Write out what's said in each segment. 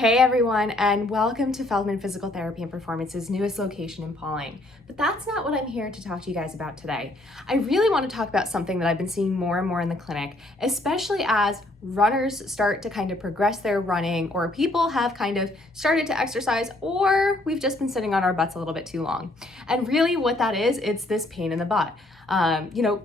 Hey everyone, and welcome to Feldman Physical Therapy and Performance's newest location in Pauling. But that's not what I'm here to talk to you guys about today. I really want to talk about something that I've been seeing more and more in the clinic, especially as runners start to kind of progress their running, or people have kind of started to exercise, or we've just been sitting on our butts a little bit too long. And really what that is, it's this pain in the butt.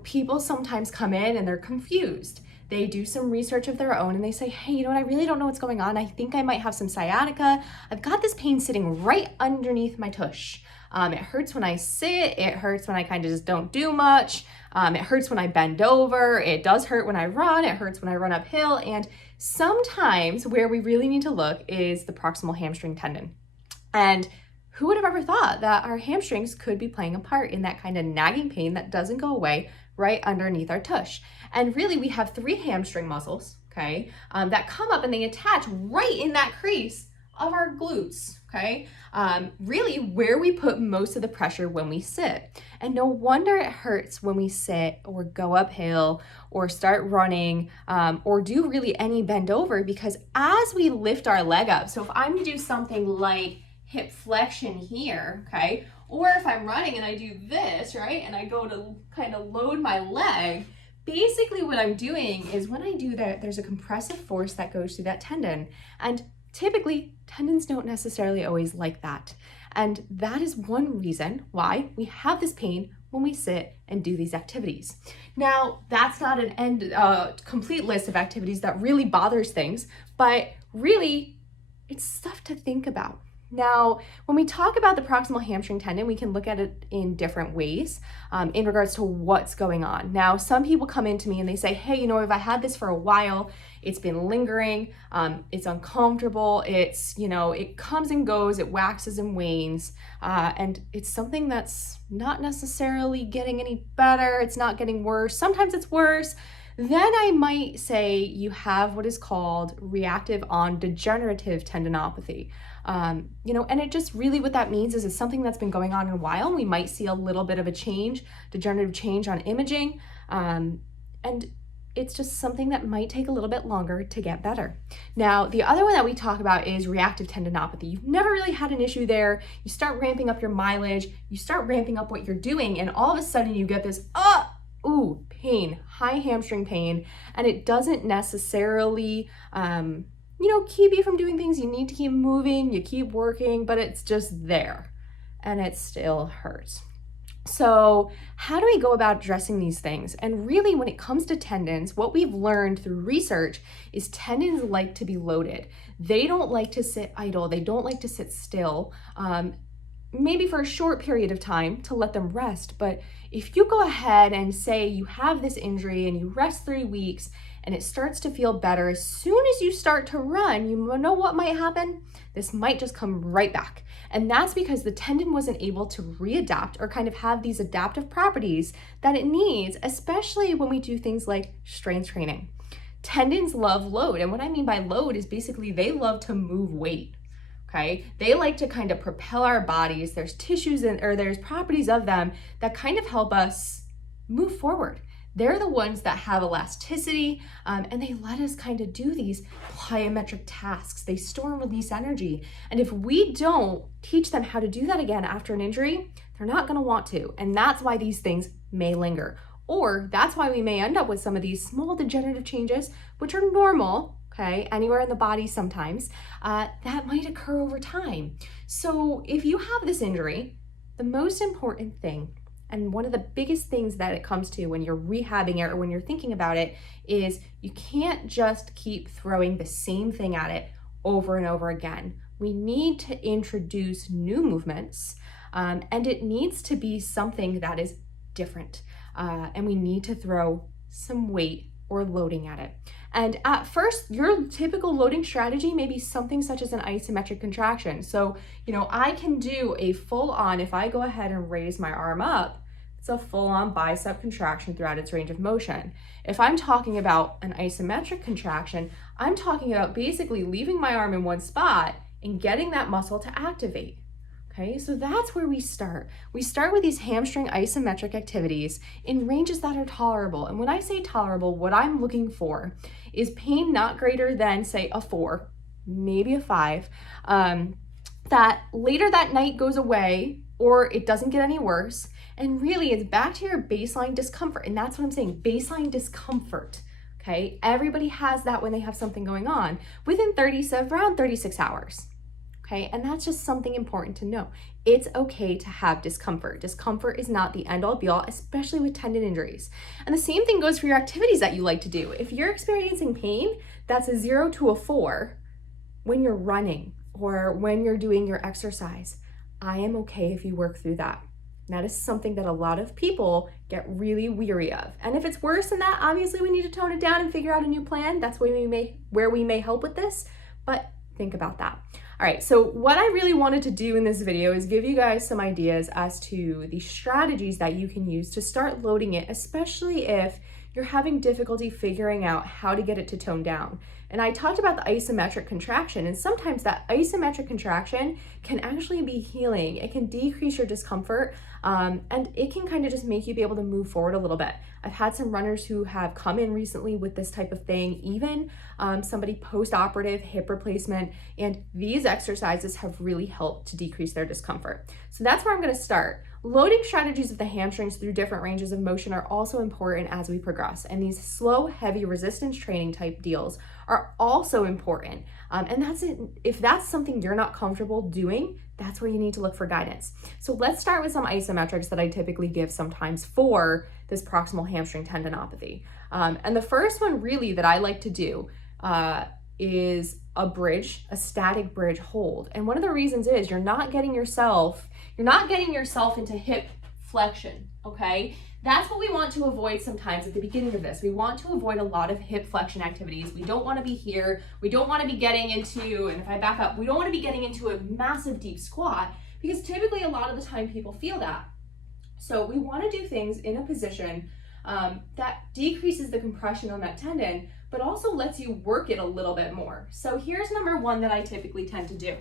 People sometimes come in and they're confused. They do some research of their own and they say, hey, you know what, I really don't know what's going on. I think I might have some sciatica. I've got this pain sitting right underneath my tush. It hurts when I sit. It hurts when I kind of just don't do much. It hurts when I bend over. It does hurt when I run. It hurts when I run uphill. And sometimes where we really need to look is the proximal hamstring tendon. And who would have ever thought that our hamstrings could be playing a part in that kind of nagging pain that doesn't go away right underneath our tush? And really, we have three hamstring muscles, okay, that come up and they attach right in that crease of our glutes, okay? Really where we put most of the pressure when we sit. And no wonder it hurts when we sit or go uphill or start running or do really any bend over, because as we lift our leg up, so if I'm gonna do something like hip flexion here, okay, or if I'm running and I do this, right, and I go to kind of load my leg, basically what I'm doing is when I do that, there's a compressive force that goes through that tendon. And typically, tendons don't necessarily always like that. And that is one reason why we have this pain when we sit and do these activities. Now, that's not an complete list of activities that really bothers things, but really, it's stuff to think about. Now, when we talk about the proximal hamstring tendon, we can look at it in different ways in regards to what's going on. Now, some people come into me and they say, hey, you know, if I had this for a while, it's been lingering, it's uncomfortable, it's, you know, it comes and goes, it waxes and wanes, and it's something that's not necessarily getting any better, it's not getting worse, sometimes it's worse. Then I might say you have what is called reactive on degenerative tendinopathy. And it just really what that means is it's something that's been going on in a while. We might see a little bit of a change, degenerative change on imaging. And it's just something that might take a little bit longer to get better. Now, the other one that we talk about is reactive tendinopathy. You've never really had an issue there. You start ramping up your mileage, you start ramping up what you're doing, and all of a sudden you get this, pain, high hamstring pain, and it doesn't necessarily, keep you from doing things. You need to keep moving, you keep working, but it's just there, and it still hurts. So how do we go about addressing these things? And really, when it comes to tendons, what we've learned through research is tendons like to be loaded. They don't like to sit idle. They don't like to sit still. Maybe for a short period of time to let them rest. But if you go ahead and say you have this injury and you rest 3 weeks and it starts to feel better, as soon as you start to run, you know what might happen? This might just come right back. And that's because the tendon wasn't able to readapt or kind of have these adaptive properties that it needs, especially when we do things like strength training. Tendons love load. And what I mean by load is basically they love to move weight. Okay? They like to kind of propel our bodies. There's tissues there's properties of them that kind of help us move forward. They're the ones that have elasticity, and they let us kind of do these plyometric tasks. They store and release energy. And if we don't teach them how to do that again after an injury, they're not going to want to. And that's why these things may linger. Or that's why we may end up with some of these small degenerative changes, which are normal, okay, anywhere in the body sometimes, that might occur over time. So if you have this injury, the most important thing, and one of the biggest things that it comes to when you're rehabbing it or when you're thinking about it, is you can't just keep throwing the same thing at it over and over again. We need to introduce new movements, and it needs to be something that is different. And we need to throw some weight or loading at it. And at first, your typical loading strategy may be something such as an isometric contraction. So, I can do a full-on, if I go ahead and raise my arm up, it's a full-on bicep contraction throughout its range of motion. If I'm talking about an isometric contraction, I'm talking about basically leaving my arm in one spot and getting that muscle to activate. Okay, so that's where we start. We start with these hamstring isometric activities in ranges that are tolerable. And when I say tolerable, what I'm looking for is pain not greater than, say, a 4, maybe a 5, that later that night goes away or it doesn't get any worse. And really it's back to your baseline discomfort. And that's what I'm saying, baseline discomfort. Okay, everybody has that when they have something going on within around 36 hours. Okay, and that's just something important to know. It's okay to have discomfort. Discomfort is not the end all be all, especially with tendon injuries. And the same thing goes for your activities that you like to do. If you're experiencing pain, that's a 0 to a 4 when you're running or when you're doing your exercise. I am okay if you work through that. And that is something that a lot of people get really weary of. And if it's worse than that, obviously we need to tone it down and figure out a new plan. That's where we may help with this, but think about that. All right, so what I really wanted to do in this video is give you guys some ideas as to the strategies that you can use to start loading it, especially if you're having difficulty figuring out how to get it to tone down. And I talked about the isometric contraction, and sometimes that isometric contraction can actually be healing. It can decrease your discomfort, and it can kind of just make you be able to move forward a little bit. I've had some runners who have come in recently with this type of thing, even somebody post-operative hip replacement, and these exercises have really helped to decrease their discomfort. So that's where I'm going to start. Loading strategies of the hamstrings through different ranges of motion are also important as we progress, and these slow, heavy resistance training type deals are also important. And that's it. If that's something you're not comfortable doing, that's where you need to look for guidance. So let's start with some isometrics that I typically give sometimes for this proximal hamstring tendinopathy. And the first one really that I like to do is a static bridge hold. And one of the reasons is you're not getting yourself into hip flexion, okay? That's what we want to avoid sometimes at the beginning of this. We want to avoid a lot of hip flexion activities. We don't want to be here. We don't want to be getting into, and if I back up, we don't want to be getting into a massive deep squat, because typically a lot of the time people feel that. So we want to do things in a position that decreases the compression on that tendon, but also lets you work it a little bit more. So here's number one that I typically tend to do.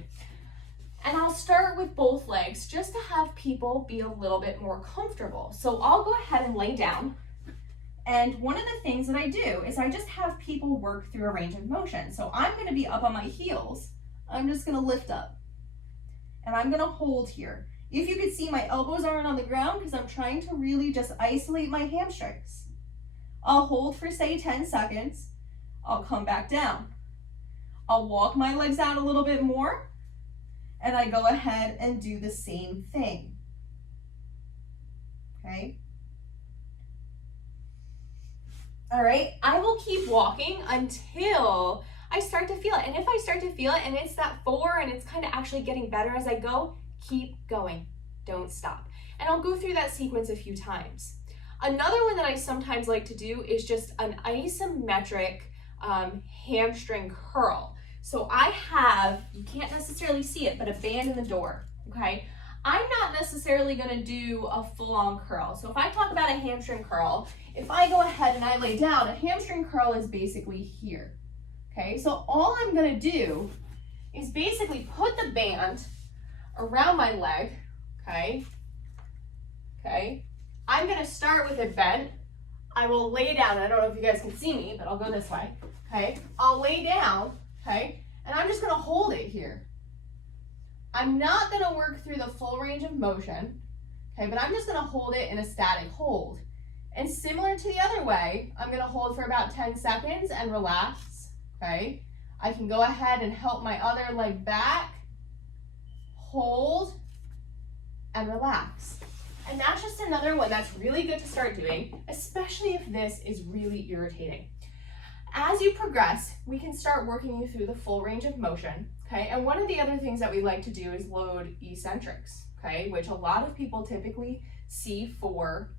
And I'll start with both legs just to have people be a little bit more comfortable. So I'll go ahead and lay down. And one of the things that I do is I just have people work through a range of motion. So I'm going to be up on my heels. I'm just going to lift up. And I'm going to hold here. If you could see, my elbows aren't on the ground because I'm trying to really just isolate my hamstrings. I'll hold for say 10 seconds. I'll come back down. I'll walk my legs out a little bit more. And I go ahead and do the same thing, okay? All right, I will keep walking until I start to feel it. And if I start to feel it and it's that 4 and it's kind of actually getting better as I go, keep going, don't stop. And I'll go through that sequence a few times. Another one that I sometimes like to do is just an isometric hamstring curl. So I have, you can't necessarily see it, but a band in the door, okay? I'm not necessarily gonna do a full-on curl. So if I talk about a hamstring curl, if I go ahead and I lay down, a hamstring curl is basically here, okay? So all I'm gonna do is basically put the band around my leg, okay? Okay, I'm gonna start with it bent. I will lay down, I don't know if you guys can see me, but I'll go this way, okay? I'll lay down, okay, and I'm just gonna hold it here. I'm not gonna work through the full range of motion, okay, but I'm just gonna hold it in a static hold. And similar to the other way, I'm gonna hold for about 10 seconds and relax, okay? I can go ahead and help my other leg back, hold, and relax. And that's just another one that's really good to start doing, especially if this is really irritating. As you progress, we can start working you through the full range of motion, okay? And one of the other things that we like to do is load eccentrics, okay? Which a lot of people typically see for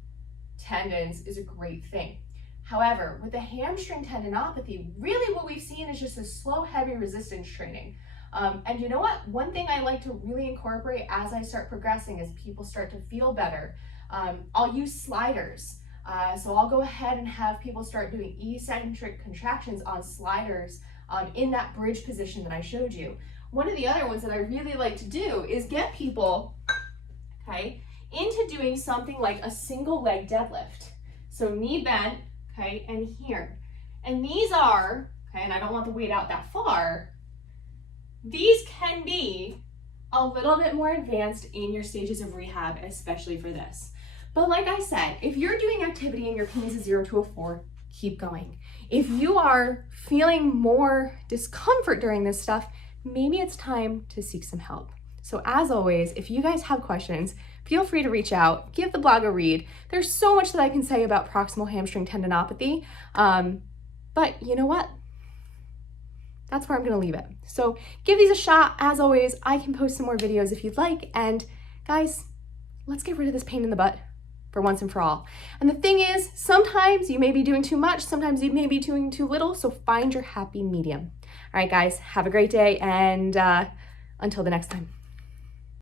tendons is a great thing. However, with the hamstring tendinopathy, really what we've seen is just a slow, heavy resistance training. And you know what? One thing I like to really incorporate as I start progressing, as people start to feel better, I'll use sliders. So I'll go ahead and have people start doing eccentric contractions on sliders in that bridge position that I showed you. One of the other ones that I really like to do is get people, okay, into doing something like a single leg deadlift. So knee bent, okay, and here. And these are, okay, and I don't want the weight out that far, these can be a little bit more advanced in your stages of rehab, especially for this. But like I said, if you're doing activity and your pain is a 0 to a 4, keep going. If you are feeling more discomfort during this stuff, maybe it's time to seek some help. So as always, if you guys have questions, feel free to reach out, give the blog a read. There's so much that I can say about proximal hamstring tendinopathy, but you know what? That's where I'm gonna leave it. So give these a shot. As always, I can post some more videos if you'd like. And guys, let's get rid of this pain in the butt for once and for all. And the thing is, sometimes you may be doing too much, sometimes you may be doing too little, so find your happy medium. All right, guys, have a great day, and until the next time.